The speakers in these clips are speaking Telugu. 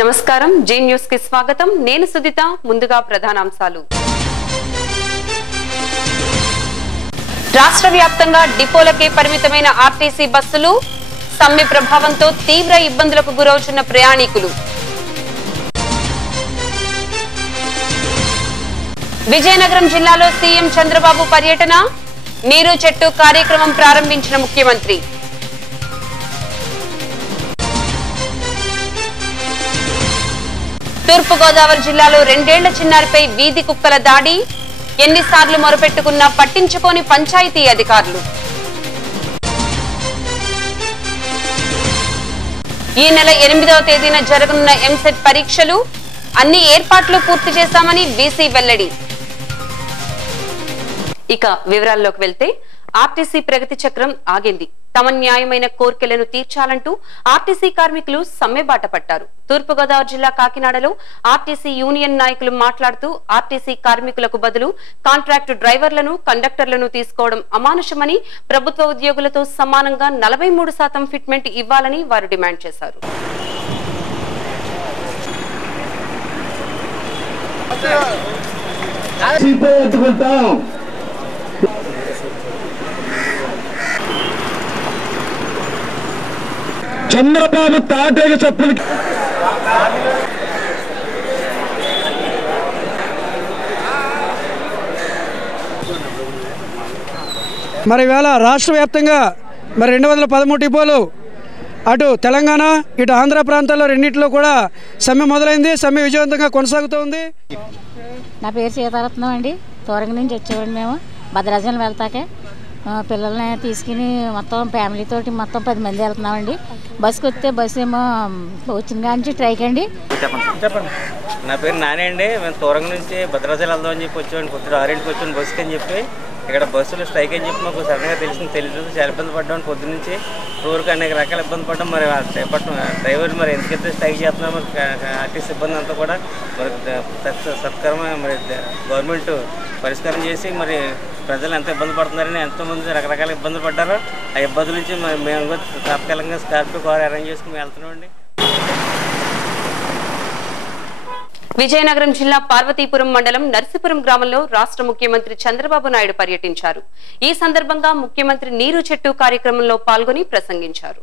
నమస్కారం జీ న్యూస్ కి స్వాగతం నేను సుదిత ముందుగా ప్రధానాంశాలు రాష్ట్ర వ్యాప్తంగా డిపోలకే పరిమితమైన ఆర్టీసీ బస్సులు సమ్మె ప్రభావంతో తీవ్ర ఇబ్బందులకు గురవుతున్న ప్రయాణికులు విజయనగరం జిల్లాలో సీఎం చంద్రబాబు పర్యటన నీరు చెట్టు కార్యక్రమం ప్రారంభించిన ముఖ్యమంత్రి తూర్పు గోదావరి జిల్లాలో 2 ఏళ్ల చిన్నారిపై వీధి కుక్కల దాడి ఎన్నిసార్లు మొరపెట్టుకున్నా పట్టించుకోని పంచాయతీ అధికారులు ఈ నెల 8వ తేదీన జరగనున్న ఎంసెట్ పరీక్షలు అన్ని ఏర్పాట్లు పూర్తి చేశామని వీసీ వెల్లడి ఇక వివరాల్లోకి వెళ్తే ఆర్టీసీ ప్రగతి చక్రం ఆగింది తమ న్యాయమైన కోర్కెలను తీర్చాలంటూ ఆర్టీసీ కార్మికులు సమ్మెబాట పట్టారు తూర్పుగోదావరి జిల్లా కాకినాడలో ఆర్టీసీ యూనియన్ నాయకులు మాట్లాడుతూ ఆర్టీసీ కార్మికులకు బదులు కాంట్రాక్టు డ్రైవర్లను కండక్టర్లను తీసుకోవడం అమానుషమని ప్రభుత్వ ఉద్యోగులతో సమానంగా 43% ఫిట్మెంట్ ఇవ్వాలని వారు డిమాండ్ చేశారు చంద్రబాబు తాటేగ చెప్పులు మరి ఇవాళ రాష్ట్ర వ్యాప్తంగా మరి 213 డిపోలు అటు తెలంగాణ ఇటు ఆంధ్ర ప్రాంతాల్లో రెండింటిలో కూడా సమ్మె మొదలైంది సమ్మె విజయవంతంగా కొనసాగుతోంది. నా పేరు సీతారత్నం అండి. తోరంగ నుంచి వచ్చేవాడి మేము భద్రాచలం వెళ్తాకే పిల్లల్ని తీసుకుని మొత్తం ఫ్యామిలీతోటి మొత్తం 10 మంది వెళ్తున్నామండి. బస్సుకి వస్తే బస్సు ఏమో వచ్చిన కాడి స్ట్రైక్ అండి. చెప్పండి. నా పేరు నాని అండి. మేము తోరంగ నుంచి భద్రాచలం వెళ్దామని చెప్పి వచ్చామండి. పొద్దున 6ంటికి వచ్చాను బస్సుకి అని చెప్పి ఇక్కడ బస్సులు స్ట్రైక్ అని చెప్పి మాకు సడన్గా తెలియదు చాలా ఇబ్బంది పడ్డాం. పొద్దు నుంచి టూర్కి అనేక రకాల ఇబ్బంది పడ్డాం. మరి డ్రైవర్ మరి ఎందుకైతే స్ట్రైక్ చేస్తున్నారు మరి ఆర్టీసీ సిబ్బంది అంతా కూడా మరి సత్కరమ మరి గవర్నమెంట్ పరిష్కారం చేసి మరి ప్రజలు ఎంత ఇబ్బంది పడుతున్నారని ఎంతోమంది రకరకాల ఇబ్బందులు పడ్డారో ఆ ఇబ్బందుల నుంచి మేము తాత్కాలికంగా స్కార్పియో కార్ అరేంజ్ చేసుకుని మేము వెళ్తున్నామండి. విజయనగరం జిల్లా పార్వతీపురం మండలం నర్సీపురం గ్రామంలో రాష్ట్ర ముఖ్యమంత్రి చంద్రబాబు నాయుడు పర్యటించారు. ఈ సందర్భంగా ముఖ్యమంత్రి నీరు చెట్టు కార్యక్రమంలో పాల్గొని ప్రసంగించారు.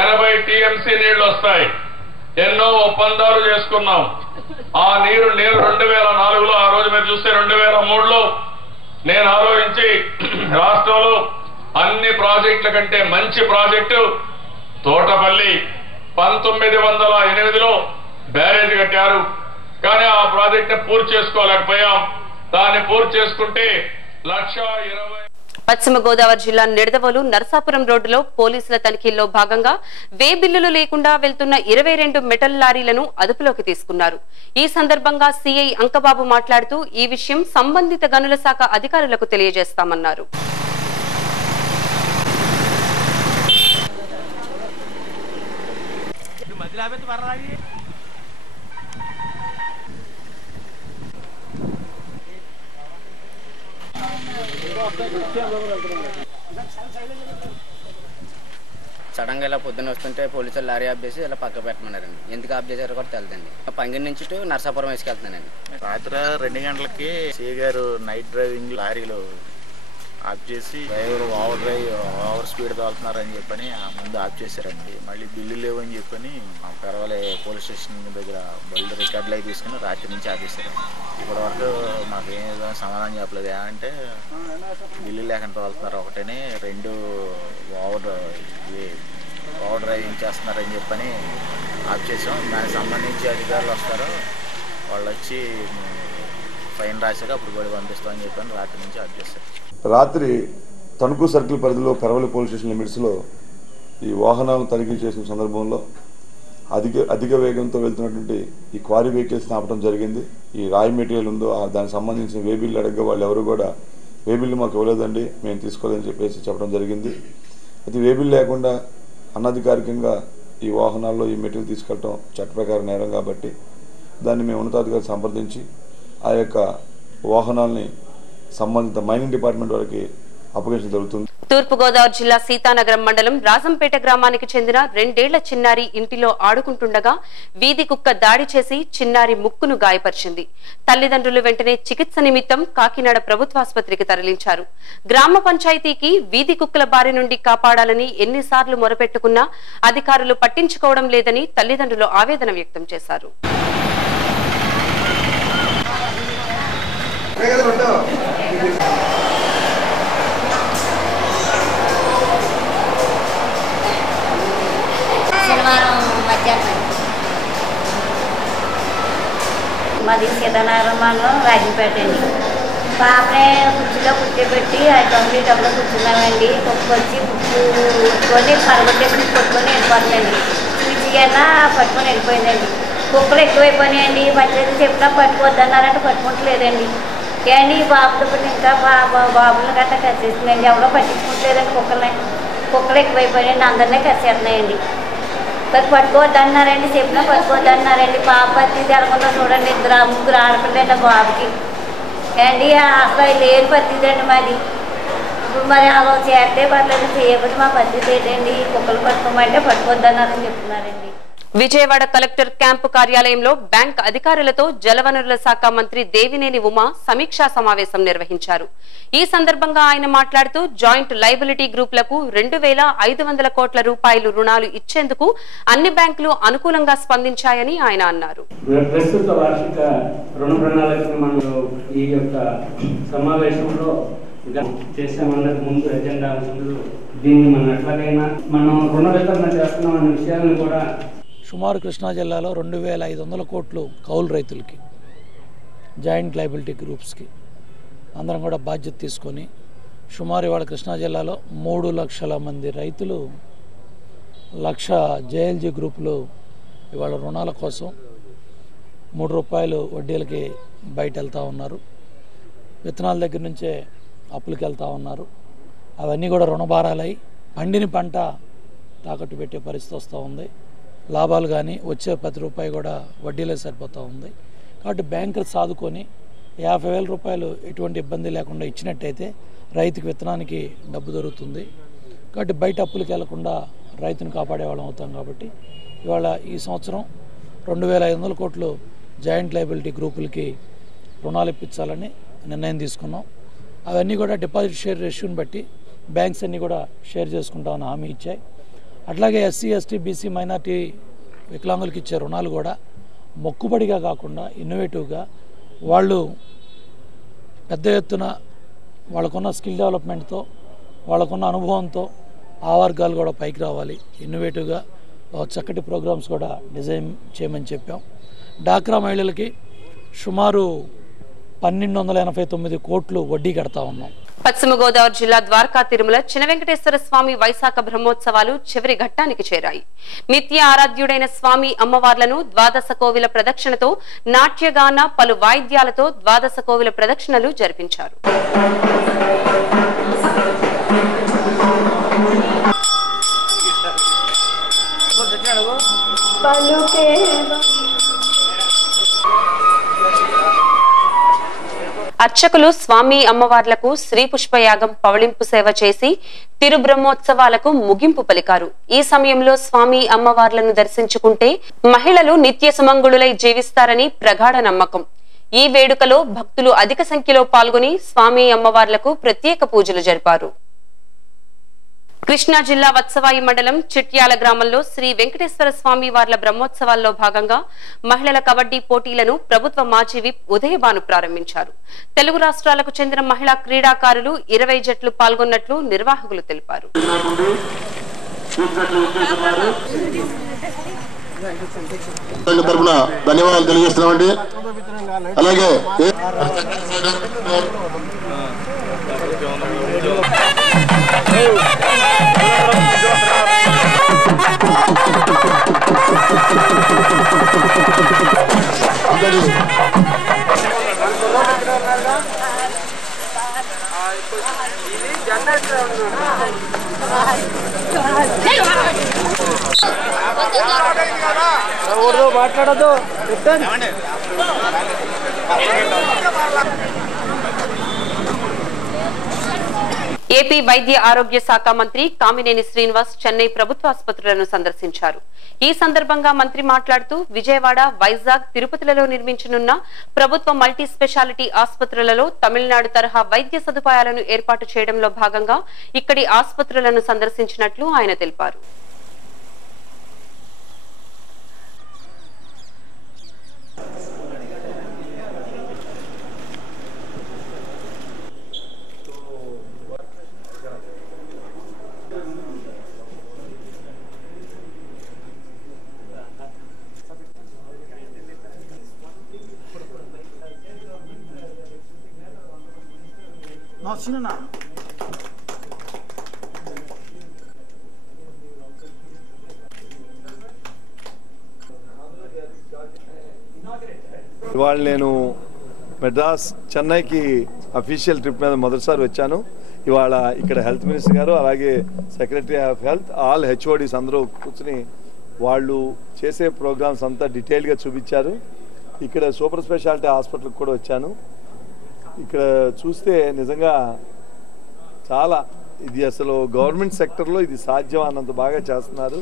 ఎనభై టీఎంసీ నీళ్లు వస్తాయి. ఎన్నో ఒప్పందాలు చేసుకున్నాం. ఆ నీరు 2004లో ఆ రోజు మీరు చూస్తే 2003లో నేను ఆలోచించి రాష్ట్రంలో అన్ని ప్రాజెక్టుల కంటే మంచి ప్రాజెక్టు తోటపల్లి 1908లో బ్యారేజ్ కట్టారు. కానీ ఆ ప్రాజెక్ట్ పూర్తి చేసుకోలేకపోయాం. దాన్ని పూర్తి చేసుకుంటే 1,20,000. పశ్చిమ గోదావరి జిల్లా నిడదవోలు నరసాపురం రోడ్డులో పోలీసుల తనిఖీల్లో భాగంగా వే బిల్లులు లేకుండా వెళ్తున్న 22 మెటల్ లారీలను అదుపులోకి తీసుకున్నారు. ఈ సందర్భంగా సీఐ అంకబాబు మాట్లాడుతూ ఈ విషయం సంబంధిత గనుల శాఖ అధికారులకు తెలియజేస్తామన్నారు. సడన్గా ఇలా పొద్దున్న వస్తుంటే పోలీసులు లారీ ఆఫ్ చేసి ఇలా పక్క పెట్టమన్నారండి. ఎందుకు ఆఫ్ చేశారో కూడా తెలియదండి. పంగిరి నుంచి నర్సాపురం వేసుకెళ్తున్నానండి. రాత్రి 2 గంటలకి సీ గారు నైట్ డ్రైవింగ్ లారీలో ఆఫ్ చేసి డ్రైవర్ ఓవర్ స్పీడ్ తోలుతున్నారని చెప్పని ముందు ఆఫ్ చేశారండి. మళ్ళీ బిల్లు లేవని చెప్పని పర్వాలే పోలీస్ స్టేషన్ దగ్గర బళ్ళు రికార్డులు అవి తీసుకుని రాత్రి నుంచి ఆపేశారండి. ఇప్పటి వరకు మాకు ఏం సమాధానం చెప్పలేదు. ఏమంటే బిల్లు లేకుండా తోలుతున్నారు ఒకటని, 2 ఓవర్ డ్రైవింగ్ చేస్తున్నారని చెప్పని ఆఫ్ చేసాం. దానికి సంబంధించి అధికారులు వస్తారు, వాళ్ళు వచ్చి ఫైన్ రాశాక అప్పుడు బడి పంపిస్తామని చెప్పాను. రాత్రి నుంచి ఆఫ్ చేశారు. రాత్రి తణుకు సర్కిల్ పరిధిలో పెరవలి పోలీస్ స్టేషన్ లిమిట్స్లో ఈ వాహనాలను తనిఖీ చేసిన సందర్భంలో అధిక వేగంతో వెళ్తున్నటువంటి ఈ క్వారీ వెహికల్స్ని ఆపడం జరిగింది. ఈ రాయి మెటీరియల్ ఉందో దానికి సంబంధించిన వేబిల్లు అడగ వాళ్ళు ఎవరు కూడా వేబిల్లు మాకు ఇవ్వలేదండి, మేము తీసుకోలేదని చెప్పేసి చెప్పడం జరిగింది. అయితే వేబిల్ లేకుండా అనధికారికంగా ఈ వాహనాల్లో ఈ మెటీరియల్ తీసుకెళ్ళటం చట్ట ప్రకారం నేరం కాబట్టి దాన్ని మేము ఉన్నతాధికారులు సంప్రదించి ఆ యొక్క వాహనాల్ని సంబంధిత మైనింగ్ డిపార్ట్మెంట్ వారికి అప్పగించడం జరుగుతుంది. తూర్పుగోదావరి జిల్లా సీతానగరం మండలం రాజంపేట గ్రామానికి చెందిన 2 ఏళ్ల చిన్నారి ఇంటిలో ఆడుకుంటుండగా వీధి కుక్క దాడి చేసి చిన్నారి ముక్కును గాయపరిచింది. తల్లిదండ్రులు వెంటనే చికిత్స నిమిత్తం కాకినాడ ప్రభుత్వాసుపత్రికి తరలించారు. గ్రామ పంచాయతీకి వీధి కుక్కల బారి నుండి కాపాడాలని ఎన్నిసార్లు మొరపెట్టుకున్నా అధికారులు పట్టించుకోవడం లేదని తల్లిదండ్రులు ఆవేదన వ్యక్తం చేశారు. శనివారం మధ్యాహ్నం మాది సీతానగరం మండలం రాజంపేట అండి. పాపనే కుర్చీలో కూర్చోబెట్టి ఆ డబ్బులో కూర్చున్నామండి. వచ్చి ఉట్టుకొని పరగొట్టేసి కొట్టుకొని వెళ్ళిపోతుందండి. చూచిగా పట్టుకొని వెళ్ళిపోయిందండి. కుక్కలు ఎక్కువైపోయినాయండి. పంచాయతీ చెప్పినా పట్టుకోవద్దన్నారంటే పట్టుకుంటలేదండి. కానీ బాబుతో ఇంకా బాబులను గట్ట కట్టేసిందండి. ఎవరో పట్టించుకుంటలేదండి. కుక్కలు ఎక్కువైపోయినాయండి. అందరినీ కట్టేస్తున్నాయండి. పట్టుకోవద్దన్నారండి. చెప్పినా పట్టుకోవద్దన్నారండి. పాప పత్తి తెలకుండా చూడండి. 2 ఆడపిల్లండి బాబుకి అండి. అసలు లేని పత్తిదండి మాది. ఇప్పుడు మరి అలా చేస్తే పర్లేదు, చేయకపోతే మా పత్తి ఏంటండి. కుక్కలు పట్టుకోమంటే పట్టుకోవద్దన్నారని చెప్తున్నారండి. విజయవాడ కలెక్టర్ క్యాంపు కార్యాలయంలో బ్యాంక్ అధికారులతో జలవనరుల శాఖ మంత్రి దేవినేని ఉమా సమీక్షా సమావేశం నిర్వహించారు. ఈ సందర్భంగా ఆయన మాట్లాడుతూ జాయింట్ లయబిలిటీ గ్రూపులకు 2,500 కోట్ల రూపాయలు రుణాలు ఇచ్చేందుకు అన్ని బ్యాంకులు అనుకూలంగా స్పందించాయని ఆయన అన్నారు. ప్రస్తుత వార్షిక రుణ ప్రణాళికను మనం ఈ యొక్క సమావేశంలో చేసామన్నది ముందు ఎజెండా దీన్ని మనం ఎట్లాగైనా మనం రుణ వితరణ చేస్తున్నాం అనే విషయాలను కూడా సుమారు కృష్ణా జిల్లాలో 2,500 కోట్లు కౌలు రైతులకి జాయింట్ లయబిలిటీ గ్రూప్స్కి అందరం కూడా బాధ్యత తీసుకొని సుమారు ఇవాళ కృష్ణా జిల్లాలో 3 లక్షల మంది రైతులు 1,00,000 జేఎల్జీ గ్రూపులు ఇవాళ రుణాల కోసం ₹3 వడ్డీలకి బయట వెళ్తూ ఉన్నారు. విత్తనాల దగ్గర నుంచే అప్పులకి వెళ్తూ ఉన్నారు. అవన్నీ కూడా రుణభారాలై పండిన పంట తాకట్టు పెట్టే పరిస్థితి వస్తూ ఉంది. లాభాలు కానీ వచ్చే ₹10 కూడా వడ్డీలే సరిపోతూ ఉంది. కాబట్టి బ్యాంకులు సాదుకొని ₹50,000 ఎటువంటి ఇబ్బంది లేకుండా ఇచ్చినట్టయితే రైతుకి విత్తనానికి డబ్బు దొరుకుతుంది. కాబట్టి బయట అప్పులకి వెళ్లకుండా రైతును కాపాడేవాళ్ళం అవుతాం. కాబట్టి ఇవాళ ఈ సంవత్సరం 2,500 కోట్లు జాయింట్ లయబిలిటీ గ్రూపులకి రుణాలు ఇప్పించాలని నిర్ణయం తీసుకున్నాం. అవన్నీ కూడా డిపాజిట్ షేర్ రేషియోని బట్టి బ్యాంక్స్ అన్నీ కూడా షేర్ చేసుకుంటామని హామీ ఇచ్చాయి. అట్లాగే ఎస్సీ, ఎస్టీ, బీసీ, మైనార్టీ వికలాంగులకి ఇచ్చే రుణాలు కూడా మొక్కుబడిగా కాకుండా ఇన్నోవేటివ్గా వాళ్ళు పెద్ద ఎత్తున వాళ్ళకున్న స్కిల్ డెవలప్మెంట్తో వాళ్ళకున్న అనుభవంతో ఆ వర్గాలు కూడా పైకి రావాలి. ఇన్నోవేటివ్గా చక్కటి ప్రోగ్రామ్స్ కూడా డిజైన్ చేయమని చెప్పాం. డాక్రా మహిళలకి సుమారు 1,289 కోట్లు వడ్డీ కడతా ఉన్నాం. పశ్చిమ గోదావరి జిల్లా ద్వారకా తిరుమల చిన్న వెంకటేశ్వర స్వామి వైశాఖ బ్రహ్మోత్సవాలు చివరి ఘట్టానికి చేరాయి. నిత్య ఆరాధ్యుడైన స్వామి అమ్మవార్లను ద్వాదశ కోవిల ప్రదక్షిణతో నాట్యగాన పలు వాయిద్యాలతో ద్వాదశ కోవిల ప్రదక్షిణలు జరిపించారు. అర్చకులు స్వామి అమ్మవార్లకు శ్రీ పుష్పయాగం పవళింపు సేవ చేసి తిరుబ్రహ్మోత్సవాలకు ముగింపు పలికారు. ఈ సమయంలో స్వామి అమ్మవార్లను దర్శించుకుంటే మహిళలు నిత్య సుమంగుళులై జీవిస్తారని ప్రగాఢ నమ్మకం. ఈ వేడుకలో భక్తులు అధిక సంఖ్యలో పాల్గొని స్వామి అమ్మవార్లకు ప్రత్యేక పూజలు జరిపారు. కృష్ణా జిల్లా వత్సవాయి మండలం చిట్యాల గ్రామంలో శ్రీ వెంకటేశ్వర స్వామి వార్ల బ్రహ్మోత్సవాల్లో భాగంగా మహిళల కబడ్డీ పోటీలను ప్రభుత్వ మాజీ విప్ ఉదయభాను ప్రారంభించారు. తెలుగు రాష్ట్రాలకు చెందిన మహిళా క్రీడాకారులు 20 జట్లు పాల్గొన్నట్లు నిర్వాహకులు తెలిపారు. తరఫున ధన్యవాదాలు తెలియజేస్తున్నామండి. అలాగే మాట్లాడదు. ఏపీ వైద్య ఆరోగ్య శాఖ మంత్రి కామినేని శ్రీనివాస్ చెన్నై ప్రభుత్వ ఆసుపత్రులను సందర్శించారు. ఈ సందర్భంగా మంత్రి మాట్లాడుతూ విజయవాడ, వైజాగ్, తిరుపతిలలో నిర్మించనున్న ప్రభుత్వ మల్టీ స్పెషాలిటీ ఆసుపత్రులలో తమిళనాడు తరహా వైద్య సదుపాయాలను ఏర్పాటు చేయడంలో భాగంగా ఇక్కడి ఆసుపత్రులను సందర్శించినట్లు ఆయన తెలిపారు. ఇవాళ నేను మెడ్రాస్ చెన్నైకి అఫీషియల్ ట్రిప్ మీద మొదటిసారి వచ్చాను. ఇవాళ ఇక్కడ హెల్త్ మినిస్టర్ గారు అలాగే secretary of health all HODs అందరూ కూర్చుని వాళ్ళు చేసే ప్రోగ్రామ్స్ అంతా డీటెయిల్గా చూపించారు. ఇక్కడ సూపర్ స్పెషాలిటీ హాస్పిటల్కి కూడా వచ్చాను. ఇక్కడ చూస్తే నిజంగా చాలా ఇది అసలు గవర్నమెంట్ సెక్టర్లో ఇది సాధ్యం అన్నంత బాగా చేస్తున్నారు.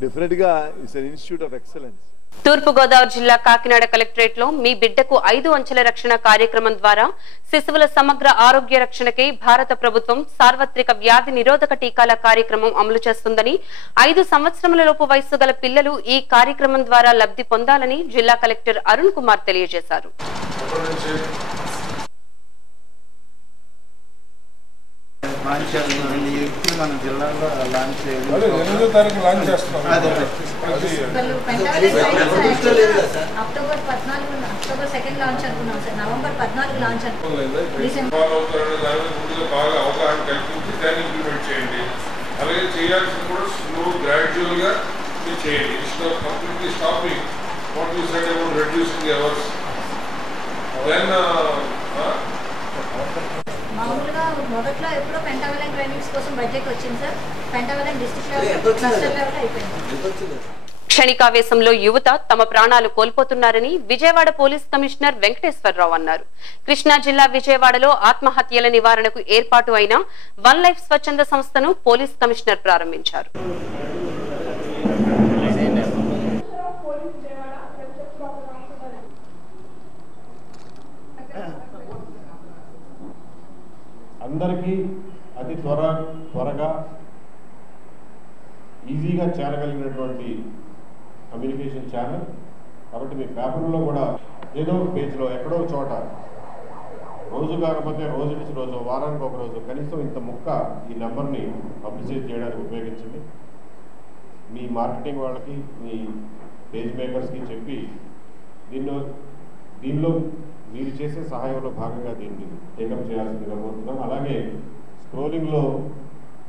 డెఫినెట్గా it's an institute of excellence. తూర్పుగోదావరి జిల్లా కాకినాడ కలెక్టరేట్ లో మీ బిడ్డకు 5 అంచెల రక్షణ కార్యక్రమం ద్వారా శిశువుల సమగ్ర ఆరోగ్య రక్షణకై భారత ప్రభుత్వం సార్వత్రిక వ్యాధి నిరోధక టీకాల కార్యక్రమం అమలు చేస్తుందని 5 సంవత్సరములలోపు వయసు గల పిల్లలు ఈ కార్యక్రమం ద్వారా లబ్ధి పొందాలని జిల్లా కలెక్టర్ అరుణ్ కుమార్ తెలియజేశారు. మన జిల్లాలో లాంచ్ అక్టోబర్ 2 లాంచ్ అనుకున్నాం సార్. నవంబర్ 14 లాంచ్ బాగా అవగాహన కల్పించి దాన్ని ఇంప్లిమెంట్ చేయండి. అలాగే చేయాల్సింది కూడా స్లో గ్రాడ్యువల్ గా మీరు చేయండి. Completely stopping what you said about reducing hours. Then మామూలుగా మొదట్లో ఎప్పుడో పెంటావలెంట్ ట్రైనింగ్స్ కోసం బడ్జెట్ వచ్చింది సార్. పెంటావలెంట్ డిస్ట్రిక్ట్ లెవెల్ అయిపోయింది. క్షణికావేశంలో యువత తమ ప్రాణాలు కోల్పోతున్నారని విజయవాడ పోలీస్ కమిషనర్ వెంకటేశ్వరరావు అన్నారు. కృష్ణా జిల్లా విజయవాడలో ఆత్మహత్యల నివారణకు ఏర్పాటు అయిన వన్ లైఫ్ స్వచ్ఛంద సంస్థను పోలీస్ కమిషనర్ ప్రారంభించారు. అందరికీ అతి త్వరగా ఈజీగా చేరగలిగినటువంటి కమ్యూనికేషన్ ఛానల్. కాబట్టి మీ పేపర్లో కూడా ఏదో పేజ్లో ఎక్కడో చోట రోజు కాకపోతే రోజు నుంచి రోజు వారానికి ఒక రోజు కనీసం ఇంత ముక్క ఈ నెంబర్ని పబ్లిసిటీ చేయడానికి ఉపయోగించండి. మీ మార్కెటింగ్ వాళ్ళకి మీ పేజ్ మేకర్స్కి చెప్పి దీనిలో మీరు చేసే సహాయంలో భాగంగా దీన్ని టేకప్ చేయాల్సిందిగా కోరుతున్నాం. అలాగే స్క్రోలింగ్లో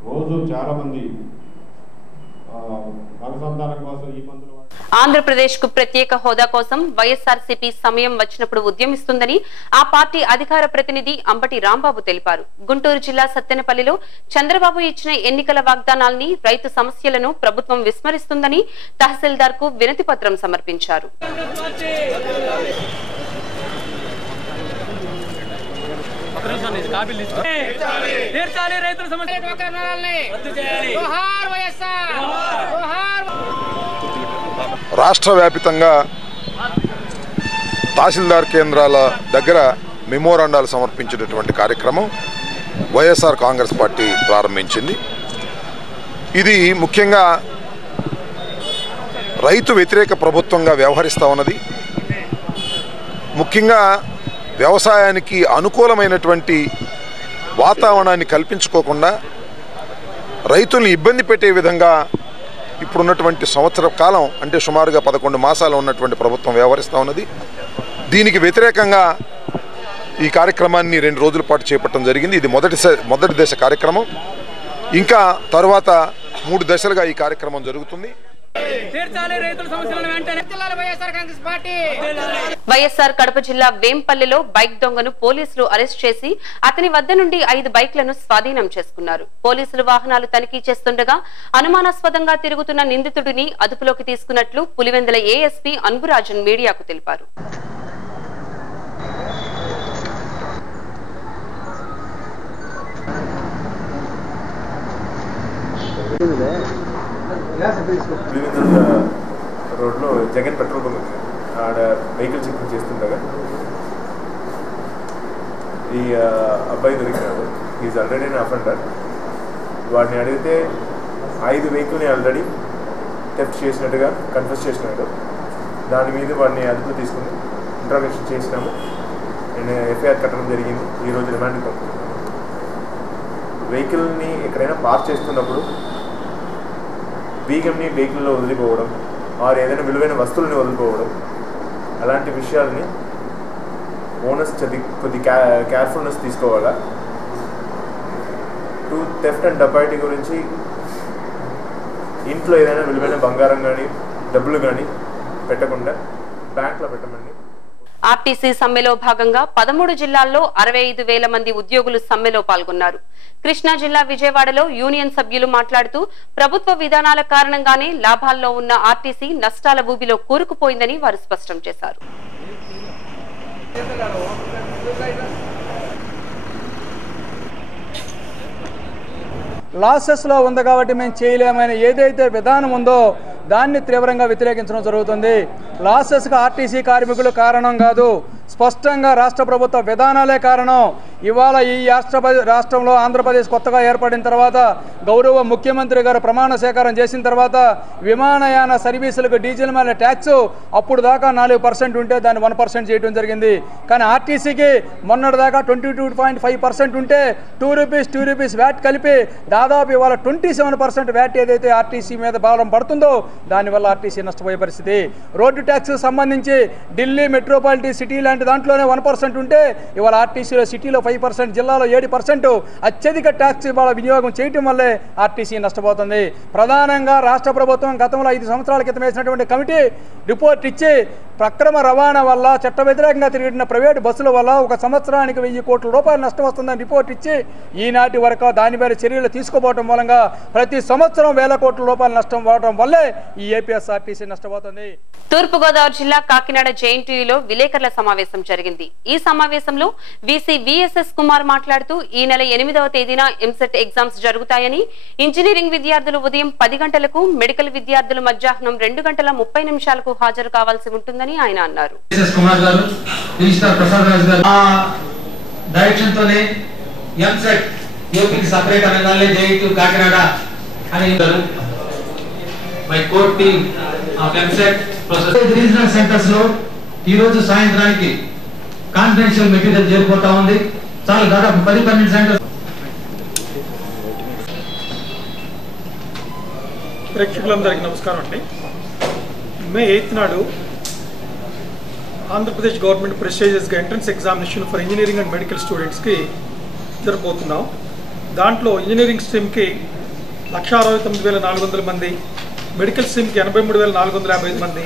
రోజు చాలామంది అనుసంధానం కోసం ఈ మందులు ఆంధ్రప్రదేశ్ కు ప్రత్యేక హోదా కోసం వైఎస్ఆర్సీపీ సమయం వచ్చినప్పుడు ఉద్యమిస్తుందని ఆ పార్టీ అధికార ప్రతినిధి అంబటి రాంబాబు తెలిపారు. గుంటూరు జిల్లా సత్తెనపల్లిలో చంద్రబాబు ఇచ్చిన ఎన్నికల వాగ్దానాల్ని, రైతు సమస్యలను ప్రభుత్వం విస్మరిస్తుందని తహసీల్దార్ కు వినతి పత్రం సమర్పించారు. రాష్ట్ర వ్యాపితంగా తహసీల్దార్ కేంద్రాల దగ్గర మెమోరాండాలు సమర్పించేటటువంటి కార్యక్రమం వైఎస్ఆర్ కాంగ్రెస్ పార్టీ ప్రారంభించింది. ఇది ముఖ్యంగా రైతు వ్యతిరేక ప్రభుత్వంగా వ్యవహరిస్తూ ఉన్నది. ముఖ్యంగా వ్యవసాయానికి అనుకూలమైనటువంటి వాతావరణాన్ని కల్పించుకోకుండా రైతుల్ని ఇబ్బంది పెట్టే విధంగా ఇప్పుడున్నటువంటి సంవత్సర కాలం అంటే సుమారుగా 11 మాసాలు ఉన్నటువంటి ప్రభుత్వం వ్యవహరిస్తూ ఉన్నది. దీనికి వ్యతిరేకంగా ఈ కార్యక్రమాన్ని 2 రోజుల పాటు చేపట్టడం జరిగింది. ఇది మొదటి దశ కార్యక్రమం. ఇంకా తర్వాత 3 దశలుగా ఈ కార్యక్రమం జరుగుతుంది. వైఎస్ఆర్ కడప జిల్లా వేంపల్లిలో బైక్ దొంగను పోలీసులు అరెస్ట్ చేసి అతని వద్ద నుండి 5 బైక్లను స్వాధీనం చేసుకున్నారు. పోలీసులు వాహనాలు తనిఖీ చేస్తుండగా అనుమానాస్పదంగా తిరుగుతున్న నిందితుడిని అదుపులోకి తీసుకున్నట్లు పులివెందుల ఏఎస్పీ అన్బురాజన్ మీడియాకు తెలిపారు. రోడ్లో జగన్ పెట్రోల్ బంక్ ఉంది, ఆడ వెహికల్ చెకింగ్ చేస్తుండగా ఈ అబ్బాయి దొరికినాడు. Is already an offender. వాడిని అడిగితే 5 వెహికల్ని ఆల్రెడీ థెఫ్ట్ చేసినట్టుగా కన్ఫెస్ చేసినాడు. దాని మీద వాడిని అదుపులో తీసుకుని ఇంట్రాగేషన్ చేసినాము. నేను ఎఫ్ఐఆర్ కట్టడం జరిగింది. ఈరోజు రిమాండ్కి పంపుతున్నాను. వెహికల్ని ఎక్కడైనా పార్క్ చేస్తున్నప్పుడు బీగంని వెహికల్లో వదిలిపోవడం, ఆరు ఏదైనా విలువైన వస్తువులని వదిలిపోవడం, అలాంటి విషయాలని ఓనర్స్ కొద్ది కేర్ఫుల్నెస్ తీసుకోవాలా. థెఫ్ట్ అండ్ డకాయిటీ గురించి ఇంట్లో ఏదైనా విలువైన బంగారం కానీ డబ్బులు కానీ పెట్టకుండా బ్యాంక్లో పెట్టమండి. ఆర్టీసీ సమ్మెలో భాగంగా 13 జిల్లాల్లో 65,000 మంది ఉద్యోగులు సమ్మెలో పాల్గొన్నారు. కృష్ణా జిల్లా విజయవాడలో యూనియన్ సభ్యులు మాట్లాడుతూ ప్రభుత్వ విధానాల కారణంగానే లాభాల్లో ఉన్న ఆర్టీసీ నష్టాల ఊబిలో కూరుకుపోయిందని వారు స్పష్టం చేశారు. లాసెస్లో ఉంది కాబట్టి మేము చేయలేమని ఏదైతే విధానం ఉందో దాన్ని తీవ్రంగా వ్యతిరేకించడం జరుగుతుంది. లాసెస్కి ఆర్టీసీ కార్మికులు కారణం కాదు, స్పష్టంగా రాష్ట్ర ప్రభుత్వ విధానాలే కారణం. ఇవాళ ఈ రాష్ట్రంలో ఆంధ్రప్రదేశ్ కొత్తగా ఏర్పడిన తర్వాత గౌరవ ముఖ్యమంత్రి గారు ప్రమాణ స్వీకారం చేసిన తర్వాత విమానయాన సర్వీసులకు డీజిల్ మీద ట్యాక్స్ అప్పుడు దాకా 4% ఉంటే దాన్ని 1% చేయడం జరిగింది. కానీ ఆర్టీసీకి మొన్నటిదాకా 22.5% ఉంటే ₹2 వ్యాట్ కలిపి దాదాపు ఇవాళ 27% వ్యాట్ ఏదైతే ఆర్టీసీ మీద భారం పడుతుందో దానివల్ల ఆర్టీసీ నష్టపోయే పరిస్థితి. రోడ్డు ట్యాక్స్ సంబంధించి ఢిల్లీ మెట్రోపాలిటన్ సిటీ లాంటి దాంట్లోనే 1% ఉంటే ఇవాళ ఆర్టీసీలో సిటీలో 5%, జిల్లాలో 7% అత్యధిక ట్యాక్స్ ఇవాళ వినియోగం చేయటం వల్లే ఆర్టీసీ నష్టపోతుంది. ప్రధానంగా రాష్ట్ర ప్రభుత్వం గతంలో 5 సంవత్సరాల క్రితం వేసినటువంటి కమిటీ రిపోర్ట్ ఇచ్చి అక్రమ రవాణా వల్ల చట్ట వ్యతిరేకంగా తిరిగిన ప్రైవేటు బస్సుల వల్ల 1 సంవత్సరానికి 1000 కోట్ల రూపాయలు నష్టం వస్తుందని రిపోర్ట్ ఇచ్చి ఈనాటి వరకు దాని మీద చర్యలు తీసుకోపోవడం మూలంగా ప్రతి సంవత్సరం 1000 కోట్ల రూపాయలు నష్టం పోవడం వల్లే ఈ ఏపీఎస్ఆర్టీసీ నష్టపోతుంది. తూర్పుగోదావరి జిల్లా కాకినాడ జేఎన్టీయూలో విలేకరుల సమావేశం జరిగింది. ఈ సమావేశంలో వీసీ విఎస్ఎస్ కుమార్ మాట్లాడుతూ ఈ నెల 8వ తేదీన ఎంసెట్ ఎగ్జామ్స్ జరుగుతాయని, ఇంజనీరింగ్ విద్యార్థులు ఉదయం 10 గంటలకు, మెడికల్ విద్యార్థులు మధ్యాహ్నం 2:30 హాజరు కావాల్సి ఉంటుందని ఆయన అన్నారు. రీజనల్ సెంటర్స్ లో ఈ రోజు సాయంత్రానికి కాన్ఫిడెన్షియల్ మెటీరియల్ చేరిపోతా ఉంది. చాలా దాదాపు 10-12 సెంటర్స్. ప్రేక్షకులందరికీ నమస్కారం అండి. మే 8th నాడు Andhra Pradesh government ప్రెస్టీజియస్గా entrance examination for engineering and medical స్టూడెంట్స్కి జరగబోతున్నాం. దాంట్లో ఇంజనీరింగ్ స్ట్రీమ్కి 169,400 మంది, మెడికల్ స్ట్రీమ్కి 83,455 మంది,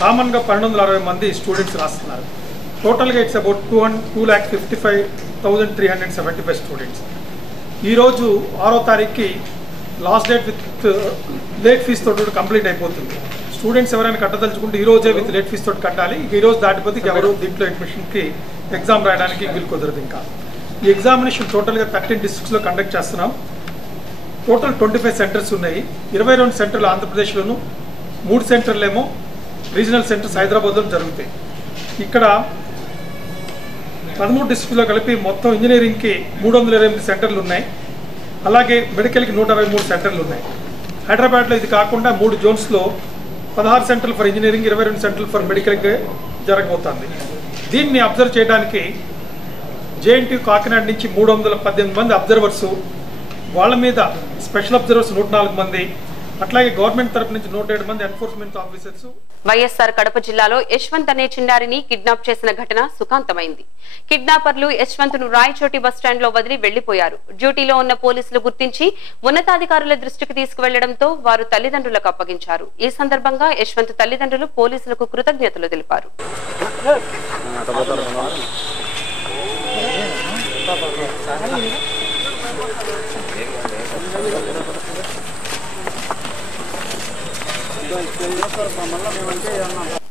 కామన్గా 1260 మంది స్టూడెంట్స్ రాస్తున్నారు. టోటల్గా ఇట్స్ అబౌట్ 2,55,375 స్టూడెంట్స్. ఈరోజు 6వ తారీఖుకి last date with late fee తోటి కంప్లీట్ అయిపోతుంది. స్టూడెంట్స్ ఎవరైనా కట్టదలుచుకుంటే ఈ రోజే విత్ లేట్ ఫీజ్ తోటి కట్టాలి. ఈ రోజు దాటిపోతే ఎవరు దీంట్లో అడ్మిషన్కి ఎగ్జామ్ రాయడానికి వీలు కుదరదు. ఇంకా ఈ ఎగ్జామినేషన్ టోటల్గా 13 డిస్ట్రిక్ట్స్లో కండక్ట్ చేస్తున్నాం. టోటల్ 25 సెంటర్స్ ఉన్నాయి. 22 సెంటర్లు ఆంధ్రప్రదేశ్లోను, 3 సెంటర్లు ఏమో రీజనల్ సెంటర్స్ హైదరాబాద్లో జరుగుతాయి. ఇక్కడ 13 డిస్ట్రిక్ట్లో కలిపి మొత్తం ఇంజనీరింగ్కి 328 సెంటర్లు ఉన్నాయి. అలాగే మెడికల్కి 123 సెంటర్లు ఉన్నాయి. హైదరాబాద్లో ఇది కాకుండా 3 జోన్స్లో 16 సెంటర్లు ఫర్ ఇంజనీరింగ్, 22 సెంటర్లు ఫర్ మెడికల్కి జరగబోతుంది. దీన్ని అబ్జర్వ్ చేయడానికి జేఎన్టీయూ కాకినాడ నుంచి 318 మంది అబ్జర్వర్సు, వాళ్ళ మీద స్పెషల్ అబ్జర్వర్స్ 104 మంది, అట్లాగే గవర్నమెంట్ తరపు నుంచి 107 మంది ఎన్ఫోర్స్మెంట్ ఆఫీసర్స్. వైఎస్ఆర్ కడప జిల్లాలో యశ్వంత్ అనే చిన్నారిని కిడ్నాప్ చేసిన ఘటన సుఖాంతమైంది. కిడ్నాపర్లు యశ్వంత్ను రాయచోటి బస్టాండ్ లో వదిలి వెళ్లిపోయారు. డ్యూటీలో ఉన్న పోలీసులు గుర్తించి ఉన్నతాధికారుల దృష్టికి తీసుకువెళ్లడంతో వారు తల్లిదండ్రులకు అప్పగించారు. ఈ సందర్భంగా యశ్వంత్ తల్లిదండ్రులు పోలీసులకు కృతజ్ఞతలు తెలిపారు.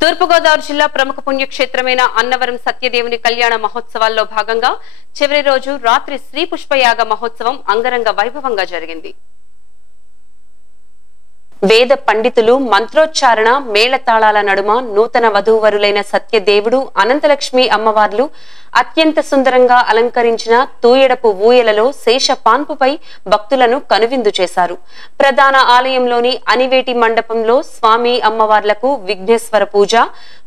తూర్పుగోదావరి జిల్లా ప్రముఖ పుణ్యక్షేత్రమైన అన్నవరం సత్యదేవుని కళ్యాణ మహోత్సవాల్లో భాగంగా చివరి రోజు రాత్రి శ్రీ పుష్పయాగ మహోత్సవం అంగరంగ వైభవంగా జరిగింది. వేద పండితులు మంత్రోచ్చారణ మేళతాళాల నడుమ నూతన వధూవరులైన సత్యదేవుడు అనంతలక్ష్మి అమ్మవార్లు అత్యంత సుందరంగా అలంకరించిన తూయడపు ఊయలలో శేష పాన్పుపై భక్తులను కనువిందు చేశారు. ప్రధాన ఆలయంలోని అనివేటి మండపంలో స్వామి అమ్మవార్లకు విఘ్నేశ్వర పూజ,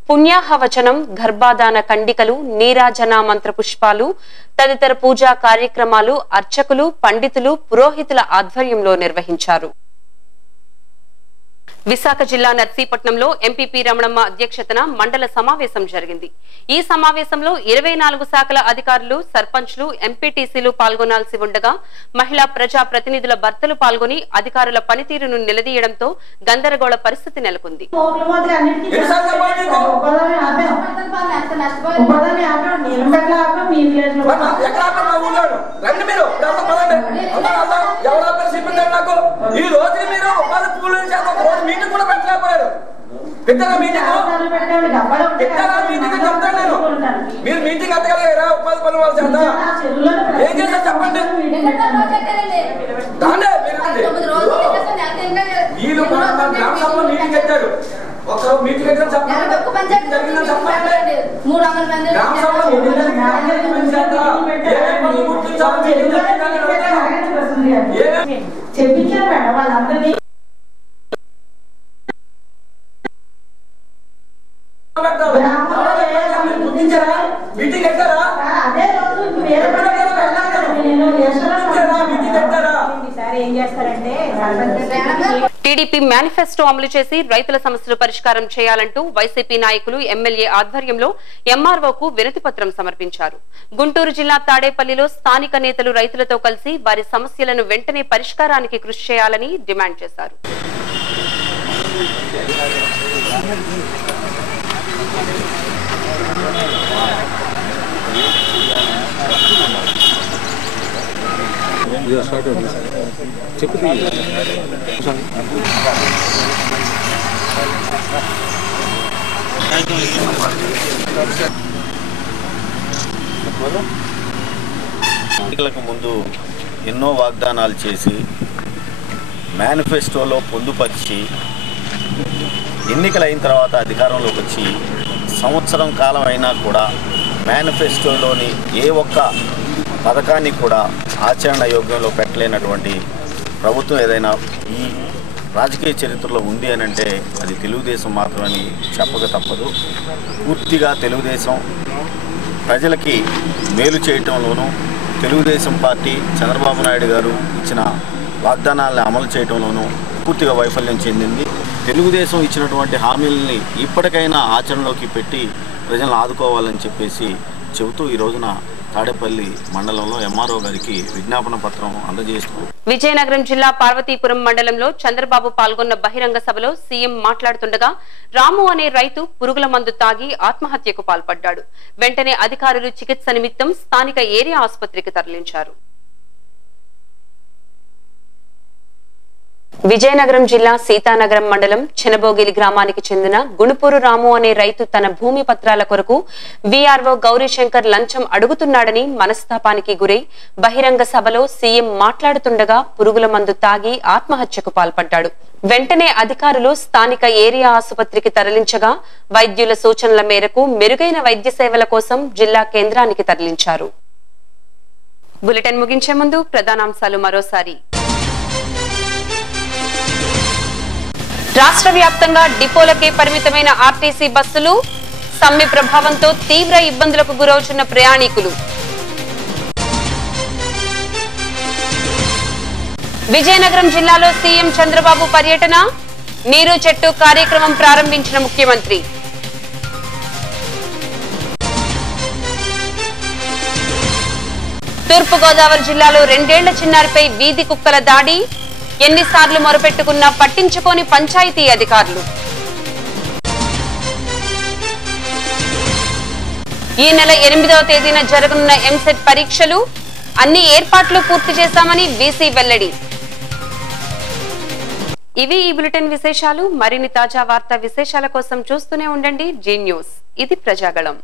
పుణ్యాహవచనం, గర్భాదాన కండికలు, నీరాజన మంత్ర పుష్పాలు తదితర పూజా కార్యక్రమాలు అర్చకులు, పండితులు, పురోహితుల ఆధ్వర్యంలో నిర్వహించారు. విశాఖ జిల్లా నర్సీపట్నంలో ఎంపీపీ రమణమ్మ అధ్యక్షతన మండల సమావేశం జరిగింది. ఈ సమావేశంలో 24 శాఖల అధికారులు, సర్పంచ్లు, ఎంపీటీసీలు పాల్గొనాల్సి ఉండగా మహిళా ప్రజా ప్రతినిధుల భర్తలు పాల్గొని అధికారుల పనితీరును నిలదీయడంతో గందరగోళ పరిస్థితి నెలకొంది. మీరు మీటింగ్ అత్తగలరా ఉపాధి పనులు వాళ్ళు చేద్దా ఏం చేస్తారు చెప్పండి. వీళ్ళు గ్రామ సభలో మీటింగ్ పెట్టారు. ఒకరు మీటింగ్ పెట్టారు చెప్పండి, జరిగిందని చెప్పండి. గ్రామ సభలో చెప్పించారు మేడం వాళ్ళందరినీ. మీటింగ్ పెట్టారా? అదే రోజు ఏం చేస్తారంటే టీడీపీ మేనిఫెస్టో అమలు చేసి రైతుల సమస్యలు పరిష్కారం చేయాలంటూ వైసీపీ నాయకులు ఎమ్మెల్యే ఆధ్వర్యంలో ఎంఆర్ఓకు వినతి పత్రం సమర్పించారు. గుంటూరు జిల్లా తాడేపల్లిలో స్థానిక నేతలు రైతులతో కలిసి వారి సమస్యలను వెంటనే పరిష్కారానికి కృషి చేయాలని డిమాండ్ చేశారు. ఎన్నికలకు ముందు ఎన్నో వాగ్దానాలు చేసి మేనిఫెస్టోలో పొందుపరిచి ఎన్నికలు అయిన తర్వాత అధికారంలోకి వచ్చి సంవత్సరం కాలం అయినా కూడా మేనిఫెస్టోలోని ఏ ఒక్క పథకాన్ని కూడా ఆచరణ యోగ్యంలో పెట్టలేనటువంటి ప్రభుత్వం ఏదైనా ఈ రాజకీయ చరిత్రలో ఉంది అని అంటే అది తెలుగుదేశం మాత్రమని చెప్పక తప్పదు. పూర్తిగా తెలుగుదేశం ప్రజలకి మేలు చేయటంలోనూ తెలుగుదేశం పార్టీ చంద్రబాబు నాయుడు గారు ఇచ్చిన వాగ్దానాలను అమలు చేయటంలోనూ పూర్తిగా వైఫల్యం చెందింది. తెలుగుదేశం ఇచ్చినటువంటి హామీలని ఇప్పటికైనా ఆచరణలోకి పెట్టి ప్రజలను ఆదుకోవాలని చెప్పేసి చెబుతూ ఈ రోజున తాడేపల్లి మండలంలో ఎంఆర్ఓ గారికి విజ్ఞాపన పత్రం అందజేస్తూ విజయనగరం జిల్లా పార్వతీపురం మండలంలో చంద్రబాబు పాల్గొన్న బహిరంగ సభలో సీఎం మాట్లాడుతుండగా రాము అనే రైతు పురుగుల మందు తాగి ఆత్మహత్యకు పాల్పడ్డాడు. వెంటనే అధికారులు చికిత్స నిమిత్తం స్థానిక ఏరియా ఆసుపత్రికి తరలించారు. విజయనగరం జిల్లా సీతానగరం మండలం చెనబోగిలి గ్రామానికి చెందిన గుణుపూరు రాము అనే రైతు తన భూమి పత్రాల కొరకు వీఆర్ఓ గౌరీశంకర్ లంచం అడుగుతున్నాడని మనస్తాపానికి గురై బహిరంగ సభలో సీఎం మాట్లాడుతుండగా పురుగుల మందు తాగి ఆత్మహత్యకు పాల్పడ్డాడు. వెంటనే అధికారులు స్థానిక ఏరియా ఆసుపత్రికి తరలించగా వైద్యుల సూచనల మేరకు మెరుగైన వైద్య సేవల కోసం జిల్లా కేంద్రానికి తరలించారు. బులెటిన్ ముగించే ముందు ప్రధానాంశాలు మరోసారి. రాష్ట్ర వ్యాప్తంగా డిపోలకే పరిమితమైన ఆర్టీసీ బస్సులు, సమ్మె ప్రభావంతో తీవ్ర ఇబ్బందులకు గురవుతున్న ప్రయాణికులు. విజయనగరం జిల్లాలో సీఎం చంద్రబాబు పర్యటన, నీరు చెట్టు కార్యక్రమం ప్రారంభించిన ముఖ్యమంత్రి. తూర్పుగోదావరి జిల్లాలో 2 ఏళ్ల చిన్నారిపై వీధి కుక్కల దాడి, ఎన్నిసార్లు మొరపెట్టుకున్నా పట్టించుకోని పంచాయతీ అధికారులు. ఈ నెల 8వ తేదీన జరగనున్న ఎంసెట్ పరీక్షలు, అన్ని ఏర్పాట్లు పూర్తి చేశామని వీసీ వెల్లడి. ఇవి ఈ బులెటిన్ విశేషాలు. మరిన్ని తాజా వార్తా విశేషాల కోసం చూస్తూనే ఉండండి జీ న్యూస్. ఇది ప్రజాగళం.